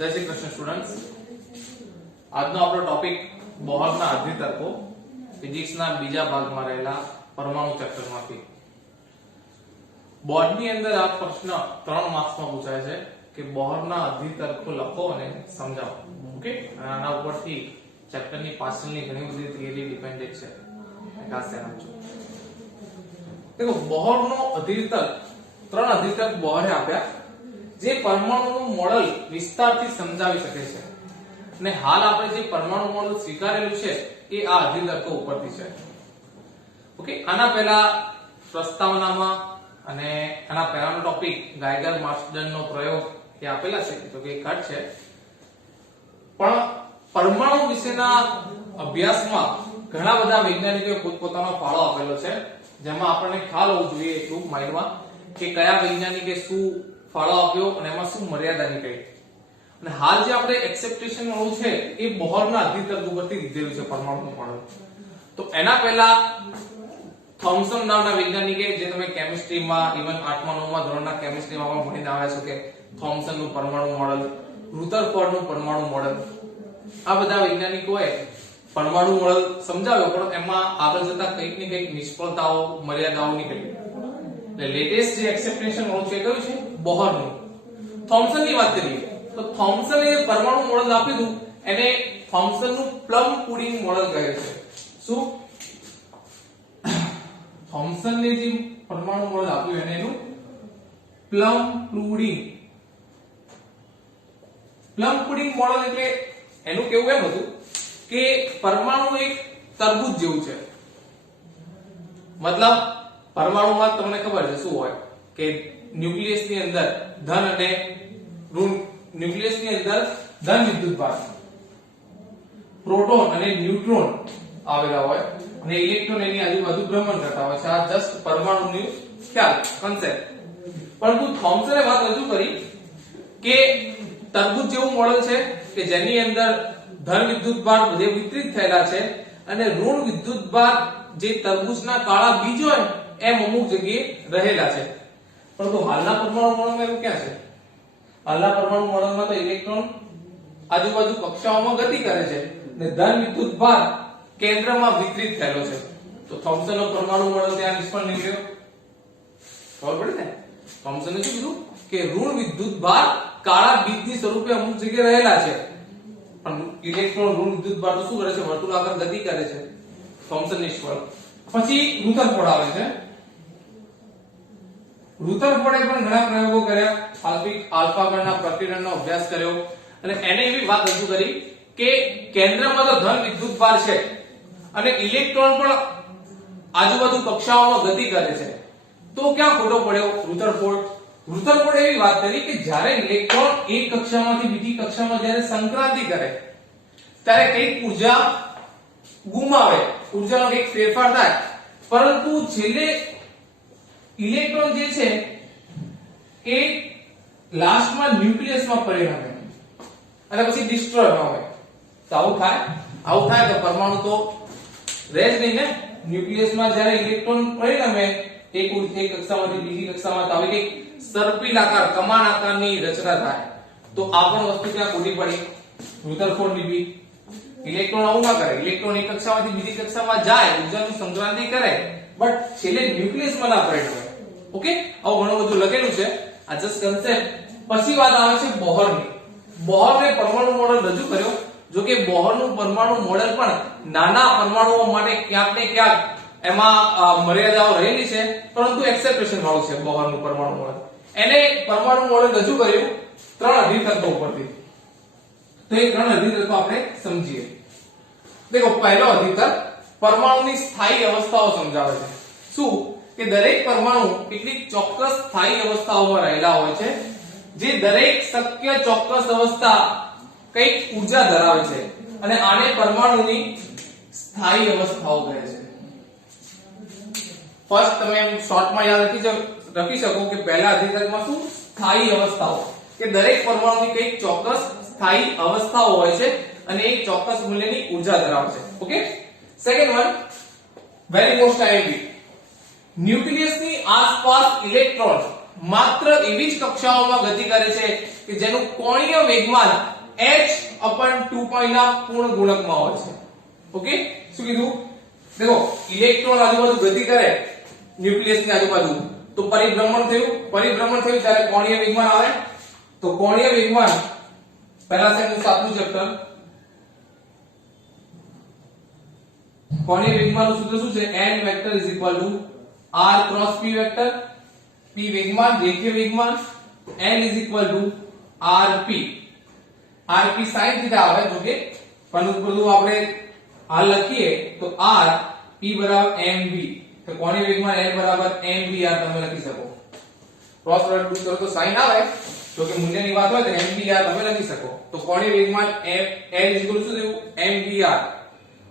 જય શ્રી કૃષ્ણ સ્ટુડન્ટ્સ આજનો આપણો ટોપિક બોહરના અધિતર્કો ફિઝિક્સના બીજા ભાગમાં રહેલા પરમાણુ ચેપ્ટરમાંથી બોર્ડની અંદર આ પ્રશ્ન ત્રણ માર્ક્સમાં પૂછાય છે કે બોહરના અધિતર્કો લખો અને સમજાવો. ઓકે અને આના ઉપરથી ચેપ્ટરની પાછળની ઘણી બધી થિયરી ડિપેન્ડેડ છે. ખાસ ધ્યાન આપજો દેખો, બોહરનો અધિતર્ક ત્રણ અધિતર્ક બોહરે આપ્યા. જે પરમાણુનું મોડલ વિસ્તારથી સમજાવી શકે છે. અને હાલ આપણે જે પરમાણુ મોડલ સ્વીકારેલું છે, એ આ અધિલકો ઉપરથી છે. ઓકે, આના પહેલા પ્રસ્તાવનામાં અને આના પહેલાનો ટોપિક ગાયગર માર્સડનનો પ્રયોગ એ આપેલા છે તો કે કટ છે. પણ પરમાણુ વિશેના અભ્યાસમાં ઘણા બધા વૈજ્ઞાનિકોએ પોતપોતાનો ફાળો આપેલો છે, જેમાં આપણને ખ્યાલ હોવો જોઈએ ટૂંક માઇન્ડમાં કે કયા વૈજ્ઞાનિકે શું ફાળો આપ્યો અને એમાં શું મર્યાદા નીકળી અને હાલ જે આપણે એક્સેપ્ટેશન વાળું છે, એ બહોરના અધિતર્ગ ઉપરથી લીધેલું છે પરમાણુનું મોડલ તો એના પહેલા થોમ્સન નામના વૈજ્ઞાનિકે, જે તમે કેમિસ્ટ્રીમાં ઇવન આઠમા નવમા ધોરણના કેમિસ્ટ્રીમાં પણ ભણીને આવ્યા છો કે થોમ્સનનું પરમાણુ મોડલ, રુથરફોર્ડનું પરમાણુ મોડલ. આ બધા વૈજ્ઞાનિકોએ પરમાણુ મોડલ સમજાવ્યો, પણ એમાં આગળ જતા કંઈક ને કંઈક નિષ્ફળતાઓ મર્યાદાઓ નીકળી એટલે લેટેસ્ટ જે એક્સેપ્ટેશન વાળું છે કયું છે? બોહરનું થોમ્સનની વાત કરીએ, તો થોમ્સને પરમાણુ મોડલ આપ્યું એને થોમ્સનનું પ્લમ પુડિંગ મોડલ કહે છે. શું? થોમ્સનને જે પરમાણુ મોડલ આપ્યું એને એનું plum pudding. Plum pudding model એટલે એનું કેવું એમ હતું કે પરમાણુ એક તરબૂચ જેવું છે. મતલબ પરમાણુમાં તમને ખબર છે શું હોય? કે ન્યુક્લિયસની અંદર ધન અને ઋણ. ન્યુક્લિયસની અંદર ધન વિદ્યુત ભાર. પ્રોટોન અને ન્યુટ્રોન આવેલા હોય અને ઇલેક્ટ્રોન એની આજુબાજુ ભ્રમણ કરતા હોય છે. આ જસ્ટ પરમાણુની ખ્યાલ કન્સેપ્ટ પરંતુ થોમ્સને વાત રજૂ કરી કે તરબૂચ જેવું મોડેલ છે કે જેની અંદર ધન વિદ્યુત ભાર બધે વિતરિત થયેલા છે અને ઋણ વિદ્યુત ભાર જે તરબૂચના કાળા બીજ હોય એમ અમુક જગ્યાએ રહેલા છે. પરંતુ હાલના પરમાણુ મોડલમાં એવું ક્યાં છે? હાલના પરમાણુ મોડલમાં તો ઇલેક્ટ્રોન આજુબાજુ કક્ષાઓમાં ગતિ કરે છે ને ધન વિદ્યુત ભાર કેન્દ્રમાં વિતરિત થયેલો છે. તો થોમ્સનનો પરમાણુ મોડલ ત્યાં નિષ્ફળ નીકળ્યો. ખબર પડી ને? થોમ્સને શું કીધું? કે ઋણ વિદ્યુત ભાર કાળા બીજની સ્વરૂપે અમુક જગ્યાએ રહેલા છે. પણ ઇલેક્ટ્રોન ઋણ વિદ્યુત ભાર તો શું કરે છે? વર્તુળાકાર ગતિ કરે છે. થોમ્સન નિષ્ફળ. પછી રુથરફોર્ડ આવે છે. રુથરફોર્ડે પણ ઘણા પ્રયોગો કર્યા. આલ્ફિક આલ્ફા ગણના પ્રકીર્ણનનો અભ્યાસ કર્યો. અને એને એવી વાત રજૂ કરી કે કેન્દ્રમાં તો ધન વિદ્યુત ભાર છે અને ઇલેક્ટ્રોન પણ આજુબાજુ કક્ષાઓમાં ગતિ કરે છે. તો ક્યાં ખોટો પડ્યો રુથરફોર્ડ રુથરફોર્ડ એવી વાત કરી કે જ્યારે ઇલેક્ટ્રોન એક કક્ષામાંથી બીજી કક્ષામાં જ્યારે સંક્રાંતિ કરે, ત્યારે કંઈક ઊર્જા ગુમાવે. ઉર્જાનો એક ફેરફાર થાય. પરંતુ છેલ્લે ઇલેક્ટ્રોન જે છે એ લાસ્ટમાં ન્યુક્લિયસમાં પરિણમે. અને પછી ડિસ્ટ્રોય ન હોય. તો આવું થાય. આવું થાય તો પરમાણુ તો રહે નહીં ને. ન્યુક્લિયસમાં જ્યારે ઇલેક્ટ્રોન પરિણમે એક એક કક્ષામાંથી બીજી કક્ષામાં તો આવી સર્પિલ આકાર કમાન આકારની રચના થાય. તો આ પણ વસ્તુ ત્યાં ખોટી પડી. રુથરફોર્ડની બી ઇલેક્ટ્રોન આવું ના કરે. ઇલેક્ટ્રોન એક કક્ષામાંથી બીજી કક્ષામાં જાય. ઉર્જાનું સંક્રાંતિ કરે. બટ છેલ્લે ન્યુક્લિયસમાં ના પરિણમે. ઓકે આવું ઘણું બધું લખેલું છે. આ જસ્ટ કન્સેપ્ટ પછી વાત આવે છે બોહરની. બોહરને પરમાણુ મોડેલ રજૂ કર્યો. જો કે બોહરનું પરમાણુ મોડેલ પણ નાના પરમાણુઓ માટે ક્યાંક ને ક્યાંક એમાં મર્યાદાઓ રહેલી છે. પરંતુ એક્સેપ્ટેશન વાળું છે બોહરનું પરમાણુ મોડેલ એને પરમાણુ મોડેલ રજૂ કર્યું ત્રણ અધિતત્વો ઉપરથી. તો એ ત્રણ અધિતત્વો આપણે સમજીએ. દેખો, પહેલો અધિતર પરમાણુની સ્થાયી અવસ્થાઓ સમજાવે છે. શું? કે દરેક પરમાણુ કેટલીક ચોક્કસ સ્થાયી અવસ્થાઓમાં રહેલા હોય છે, જે દરેક શક્ય ચોક્કસ અવસ્થા કંઈક ઊર્જા ધરાવે છે અને આને પરમાણુની સ્થાયી અવસ્થાઓ કહે છે. ફર્સ્ટ તમે શોર્ટમાં યાદ રાખી શકો કે પહેલા અધિકારમાં શું? સ્થાયી અવસ્થાઓ. કે દરેક પરમાણુની કંઈક ચોક્કસ સ્થાયી અવસ્થાઓ હોય છે અને એ ચોક્કસ મૂલ્યની ઊર્જા ધરાવે છે. Okay second one very most IMP ન્યુક્લિયસની આસપાસ ઇલેક્ટ્રોન માત્ર એવી જ કક્ષાઓમાં ગતિ કરે છે કે જેનું કોણીય વેગમાન h અપન 2 ના પૂર્ણ ગુણકમાં હોય છે. ઓકે? શું કીધું? દેખો ઇલેક્ટ્રોન આજુબાજુ ગતિ કરે ન્યુક્લિયસની આજુબાજુ. તો પરિભ્રમણ થયું? પરિભ્રમણ થયું ત્યારે કોણીય વેગમાન આવે? તો કોણીય વેગમાન પહેલા સેમનું સાતમું ચેપ્ટર. કોણીય વેગમાનનું સૂત્ર શું છે? N vector r cross p vector p વેગમાન રેખીય વેગમાન to rp rp sin theta આવે, જો કે પણ બધું આપણે હાલ લખીએ, તો r p mv તો કોણીય વેગમાન l બરાબર mvr તમે લખી શકો. ક્રોસ પ્રોડક્ટ કરો તો sin આવે. જો કે મૂલ્યની વાત હોય તો mvr તમે લખી શકો. તો કોણીય વેગમાન ટુ શું થયું? Mvr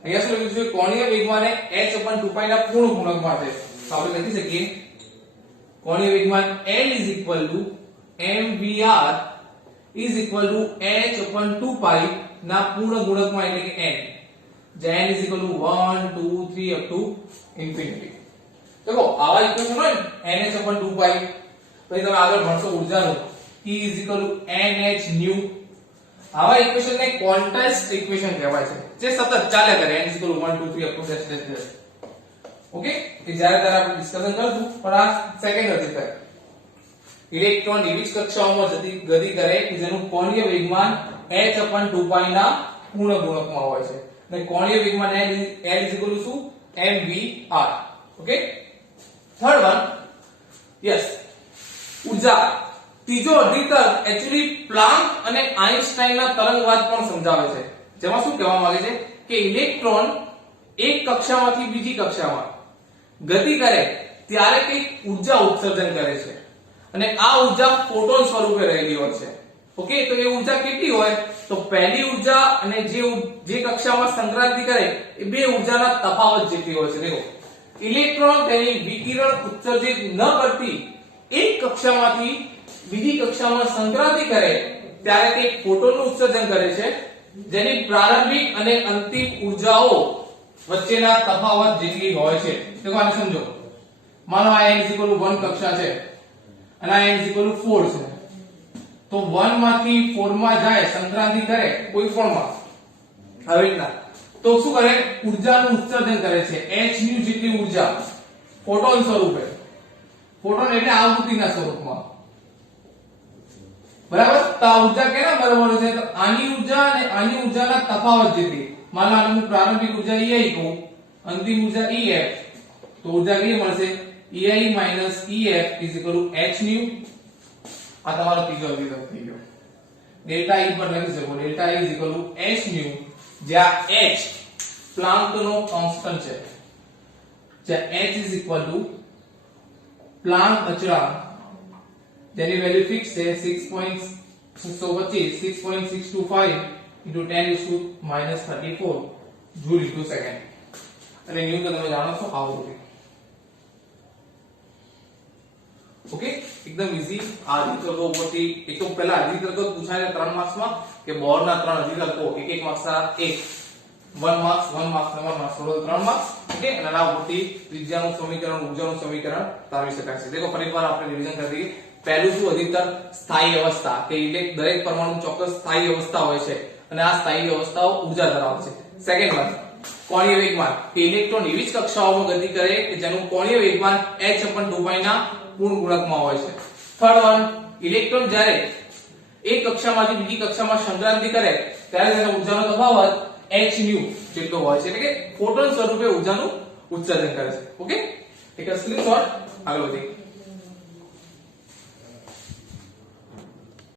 અહીંયા શું લખ્યું છે? કોણીય વેગમાને h upon 2 ના પૂર્ણ ગુણકમાં છે તો આપણે લખી શકીએ કોણીય વેગમાન l is equal to mvr is equal to h upon 2 pi ના પૂર્ણ ગુણકમાં એટલે કે n જ્યાં n is equal to 1 2 3 up to infinity देखो આવા ઇક્વેશન હોય ને nh upon 2 pi પછી તમે આગળ ભણશો ઉર્જાનું E is equal to nh nu આવા ઇક્વેશન ને ક્વોન્ટાઇઝ ઇક્વેશન કહેવાય છે જે સતત ચાલ્યા કરે n is equal to 1 2 3 up to dash dash dash okay કે જ્યારે ત્યારે આપણે ડિસ્કશન કરશું પણ આ સેકન્ડ હતી તક ઇલેક્ટ્રોન એવી જ કક્ષાઓમાં જતી ગતિ કરે કે જેનું કોણીય વેગમાન h 2π ના પૂર્ણ ગુણકમાં હોય છે. અને કોણીય વેગમાન l l શું? Mvr. Okay third one yes ઊર્જા ત્રીજો અધિકર એકચ્યુઅલી પ્લાન્ક અને આઈન્સ્ટાઈનના તરંગવાદ પણ સમજાવે છે. જેમાં શું કહેવા માંગે છે? કે ઇલેક્ટ્રોન એક કક્ષામાંથી બીજી કક્ષામાં ગતિ કરે, ત્યારે કંઈક ઊર્જા ઉત્સર્જન કરે છે. અને આ ઊર્જા ફોટોન સ્વરૂપે રહેલી હોય છે. ઓકે, તો એ ઊર્જા કેટલી હોય? તો પહેલી ઊર્જા અને જે જે કક્ષામાં સંક્રાંતિ કરે, એ બે ઉર્જાના તફાવત જેટલી હોય છે. દેખો, ઇલેક્ટ્રોન તેની વિકિરણ ઉત્સર્જિત ન કરતી એક કક્ષામાંથી બીજી કક્ષામાં સંક્રાંતિ કરે, ત્યારે તે ફોટોનનું ઉત્સર્જન કરે છે. જેની પ્રારંભિક અને અંતિમ ઉર્જાઓ વચ્ચેના તફાવત જેટલી હોય છે તો આને સમજો? માનો આ n 1 કક્ષા છે અને આ n 4 છે. તો 1 માંથી 4 માં જાય સંક્રાંતિ કરે કોઈ પણ માં. આવી રીતના. તો શું કરે? ઉર્જાનું ઉત્સર્જન કરે છે. H જેટલી ઊર્જા ફોટોન સ્વરૂપે. ફોટોન એટલે આવૃત્તિના સ્વરૂપમાં. બરાબર? તો આ ઊર્જા કેના બરાબર છે? તો આની ઊર્જા અને આની ઉર્જાના તફાવત જેટલી માનો આનું પ્રારંભિક ઊર્જા ei કહું. અંતિમ ઊર્જા ef તો ઊર્જા કેટલી મળશે. Ei ef h nu. આ તમારો ત્રીજો અભિગમ થઈ ગયો. ડેલ્ટા E પર લખી શકો. Delta E h nu. જ્યાં h પ્લાન્કનો કોન્સ્ટન્ટ છે. જ્યાં h is equal to Planck અચળાંક જેની વેલ્યુ ફિક્સ છે 6.625 6.625 into 10 is to minus 34 joule into second. અને ન્યુ તો તમે જાણો છો આવૃત્તિ ઓકે એકદમ ઈઝી આ અધિતર્કો ઉપરથી એક તો પહેલા અધિતર્કો પૂછાય છે ત્રણ માર્ક્સમાં કે બોર્ડના ત્રણ અધિતર્કો એક એક માર્ક્સના એક one marks one marks one marks total ત્રણ માર્ક્સ ઓકે અને આના ઉપરથી વિદ્યાનું સમીકરણ ઉર્જાનું સમીકરણ તારવી શકાય છે દેખો ફરીવાર આપણે રિવિઝન કરી દઈએ પહેલું શું અધિકતર? સ્થાયી અવસ્થા. કે એટલે દરેક પરમાણુ ચોક્કસ સ્થાયી અવસ્થા હોય છે અને આ સ્થાયી અવસ્થાઓ ઊર્જા ધરાવે છે. સેકન્ડ વન કોણીય વેગમાન. કે ઇલેક્ટ્રોન એવી જ કક્ષાઓમાં ગતિ કરે કે જેનું કોણીય વેગમાન h upon 2 ના પૂર્ણ ગુણકમાં હોય છે. થર્ડ વન ઇલેક્ટ્રોન જ્યારે એક કક્ષામાંથી બીજી કક્ષામાં સંક્રાંતિ કરે, ત્યારે તેનો ઉર્જાનો તફાવત h nu જેટલો હોય છે. એટલે કે ફોટોન સ્વરૂપે ઉર્જાનું ઉત્સર્જન કરે છે. ઓકે એક સ્ક્રીનશોટ આગળ વધીએ.